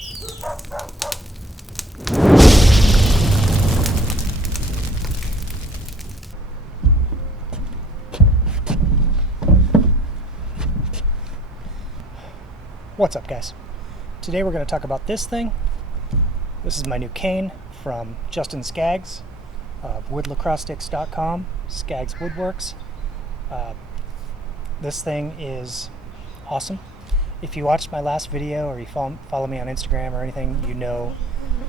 What's up, guys? Today we're going to talk about this thing. This is my new cane from Justin Skaggs of woodlacrossesticks.com, Skaggs Woodworks. This thing is awesome. If you watched my last video or you follow me on Instagram or anything, you know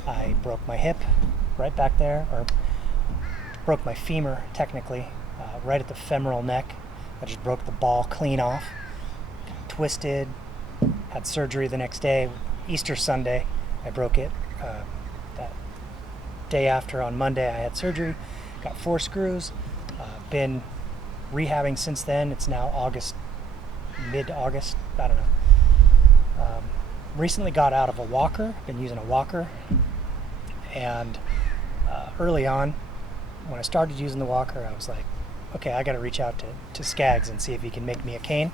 I broke my hip right back there, or broke my femur technically, right at the femoral neck. I just broke the ball clean off, twisted, had surgery the next day, Easter Sunday. I broke it. That day after, on Monday, I had surgery, got 4 screws, been rehabbing since then. It's now August, mid-August, I don't know. Recently got out of a walker, been using a walker, and early on, when I started using the walker, I was like, okay, I got to reach out to Skaggs and see if he can make me a cane,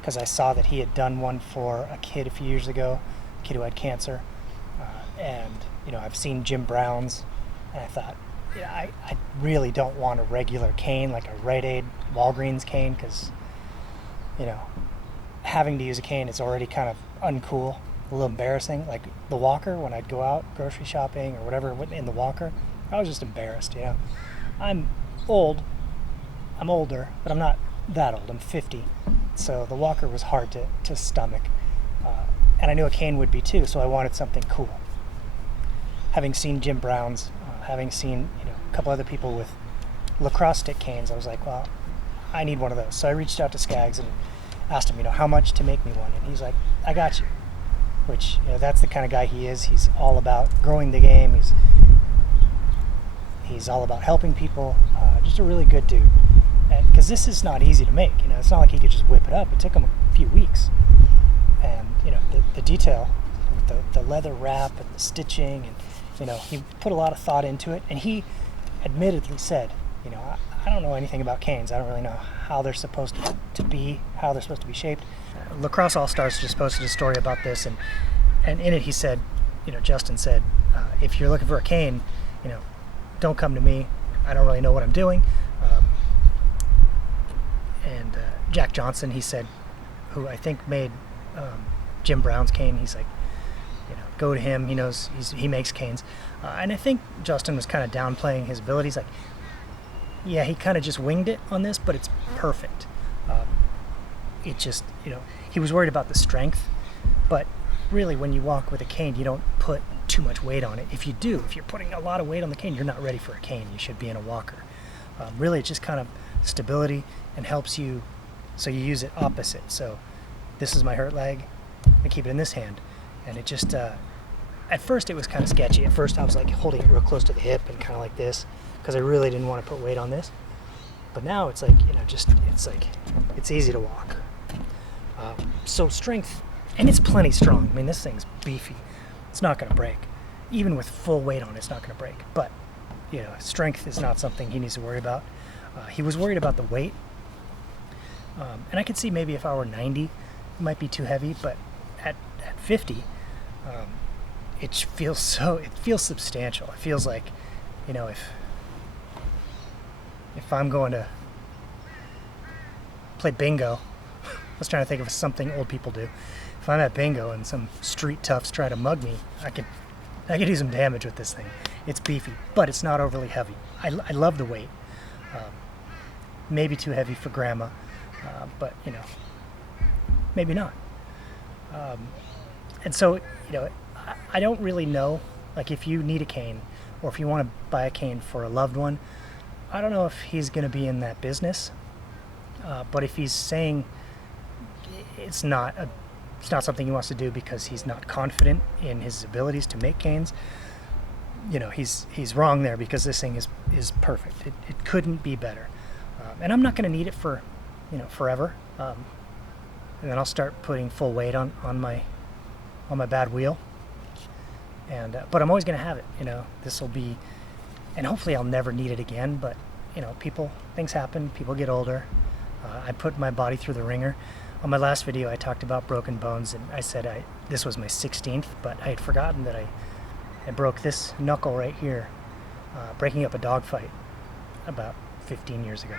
because I saw that he had done one for a kid a few years ago, a kid who had cancer, and I've seen Jim Brown's, and I thought, yeah, I really don't want a regular cane, like a Rite Aid, Walgreens cane, because having to use a cane is already kind of uncool, a little embarrassing. Like the walker, when I'd go out grocery shopping or whatever in the walker, I was just embarrassed. I'm older, but I'm not that old. I'm 50, so the walker was hard to stomach, and I knew a cane would be too, so I wanted something cool. Having seen Jim Brown's, having seen a couple other people with lacrosse stick canes, I was like, well, I need one of those. So I reached out to Skaggs and asked him how much to make me one, and he's like, I got you. Which that's the kind of guy he is. He's all about growing the game. He's all about helping people. Just a really good dude. Because this is not easy to make. It's not like he could just whip it up. It took him a few weeks. And the detail with the leather wrap and the stitching, and he put a lot of thought into it. And he admittedly said, I don't know anything about canes. I don't really know how they're supposed to be, how they're supposed to be shaped. Lacrosse All-Stars just posted a story about this, and in it he said, Justin said, if you're looking for a cane, don't come to me. I don't really know what I'm doing. And Jack Johnson, he said, who I think made Jim Brown's cane, he's like, go to him. He knows he makes canes. And I think Justin was kind of downplaying his abilities. Like, yeah, he kind of just winged it on this, but it's perfect. It just, he was worried about the strength, but really when you walk with a cane, you don't put too much weight on it. If you're putting a lot of weight on the cane, you're not ready for a cane. You should be in a walker. Really, it's just kind of stability and helps you, so you use it opposite. So this is my hurt leg. I keep it in this hand, and it just, at first it was kind of sketchy. At first I was like holding it real close to the hip and kind of like this, because I really didn't want to put weight on this. But now it's like, it's easy to walk. So strength, and it's plenty strong. I mean, this thing's beefy. It's not going to break. Even with full weight on it, it's not going to break. But, strength is not something he needs to worry about. He was worried about the weight. And I could see maybe if I were 90, it might be too heavy. But at 50, it feels substantial. It feels like, if I'm going to play bingo, I was trying to think of something old people do. If I'm at bingo and some street toughs try to mug me, I could do some damage with this thing. It's beefy, but it's not overly heavy. I love the weight. Maybe too heavy for grandma, but maybe not. And so, I don't really know, like if you need a cane or if you want to buy a cane for a loved one, I don't know if he's going to be in that business. But if he's saying it's not something he wants to do because he's not confident in his abilities to make canes, he's wrong there, because this thing is perfect. It couldn't be better. And I'm not going to need it for forever. And then I'll start putting full weight on my bad wheel. And but I'm always going to have it. This will be, and hopefully I'll never need it again. But things happen. People get older. I put my body through the ringer. On my last video I talked about broken bones, and I said this was my 16th, but I had forgotten that I broke this knuckle right here, breaking up a dog fight about 15 years ago.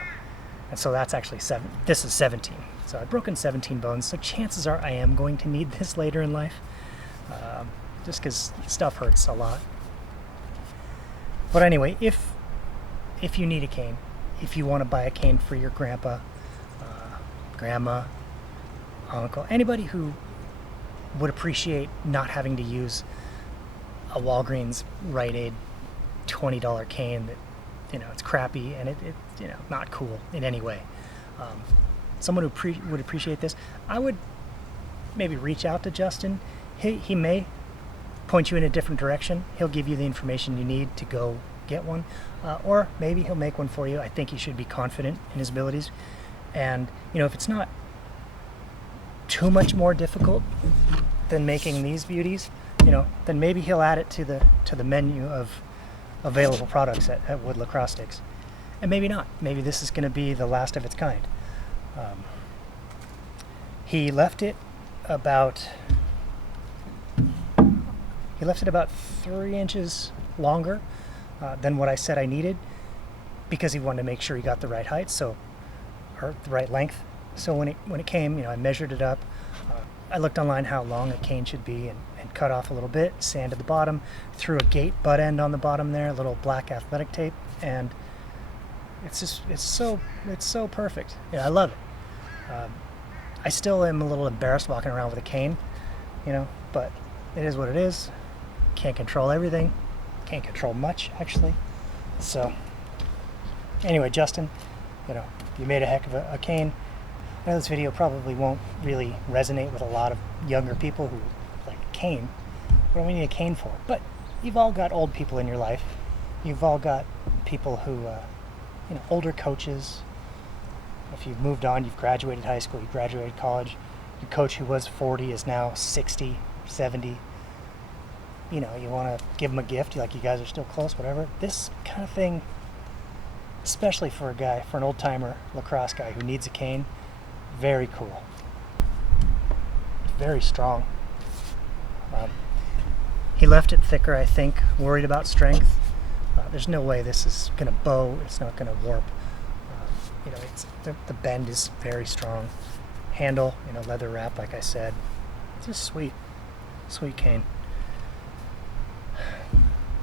And so that's actually this is 17. So I've broken 17 bones, so chances are I am going to need this later in life, just because stuff hurts a lot. But anyway, if you need a cane, if you want to buy a cane for your grandpa, grandma, uncle, anybody who would appreciate not having to use a Walgreens Rite Aid $20 cane that, it's crappy and it's not cool in any way. Someone who would appreciate this, I would maybe reach out to Justin. He may point you in a different direction. He'll give you the information you need to go get one, or maybe he'll make one for you. I think he should be confident in his abilities, and if it's not too much more difficult than making these beauties, then maybe he'll add it to the menu of available products at Wood Lacrosse Sticks. And maybe not. Maybe this is going to be the last of its kind. He left it about 3 inches longer than what I said I needed, because he wanted to make sure he got the right height, or the right length. So when it came, I measured it up. I looked online how long a cane should be, and cut off a little bit, sanded the bottom, threw a gate butt end on the bottom there, a little black athletic tape, and it's so perfect. I love it. I still am a little embarrassed walking around with a cane, but it is what it is. Can't control everything. Can't control much, actually. So anyway, Justin, you made a heck of a cane. I know this video probably won't really resonate with a lot of younger people who like a cane. What do we need a cane for? But you've all got old people in your life. You've all got people who, older coaches. If you've moved on, you've graduated high school, you graduated college. Your coach who was 40 is now 60, 70. You want to give them a gift, like you guys are still close, whatever. This kind of thing, especially for an old-timer lacrosse guy who needs a cane, very cool. Very strong. He left it thicker, I think, worried about strength. There's no way this is going to bow. It's not going to warp. The bend is very strong. Handle, leather wrap, like I said. It's just sweet cane.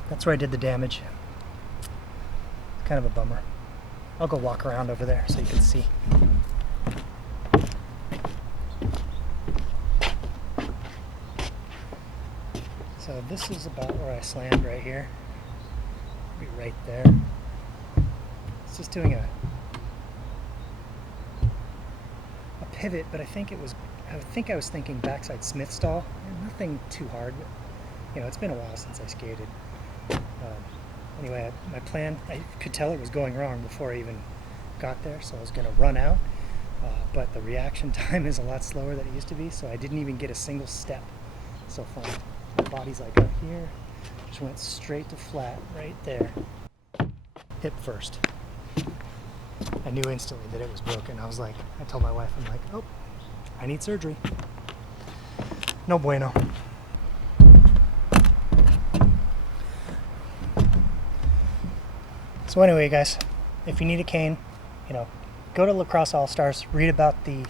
That's where I did the damage. It's kind of a bummer. I'll go walk around over there so you can see. So this is about where I slammed right here. Be right there. It's just doing a pivot, but I think I was thinking backside Smith stall. Nothing too hard. It's been a while since I skated. Anyway, my plan, I could tell it was going wrong before I even got there, so I was going to run out, but the reaction time is a lot slower than it used to be, so I didn't even get a single step so far. My body's like up here, just went straight to flat right there. Hip first. I knew instantly that it was broken. I told my wife, I'm like, oh, I need surgery. No bueno. So anyway, guys, if you need a cane, go to Lacrosse All-Stars, read about the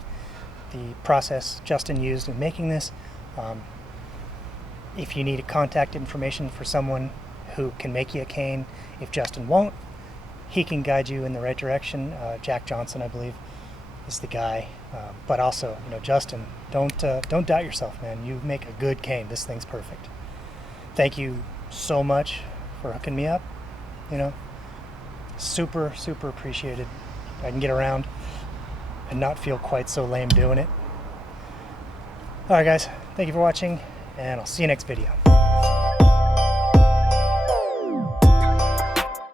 process Justin used in making this. If you need contact information for someone who can make you a cane, if Justin won't, he can guide you in the right direction. Jack Johnson, I believe, is the guy. But also, Justin, don't doubt yourself, man. You make a good cane. This thing's perfect. Thank you so much for hooking me up. Super, super appreciated. I can get around and not feel quite so lame doing it. Alright guys, thank you for watching, and I'll see you next video.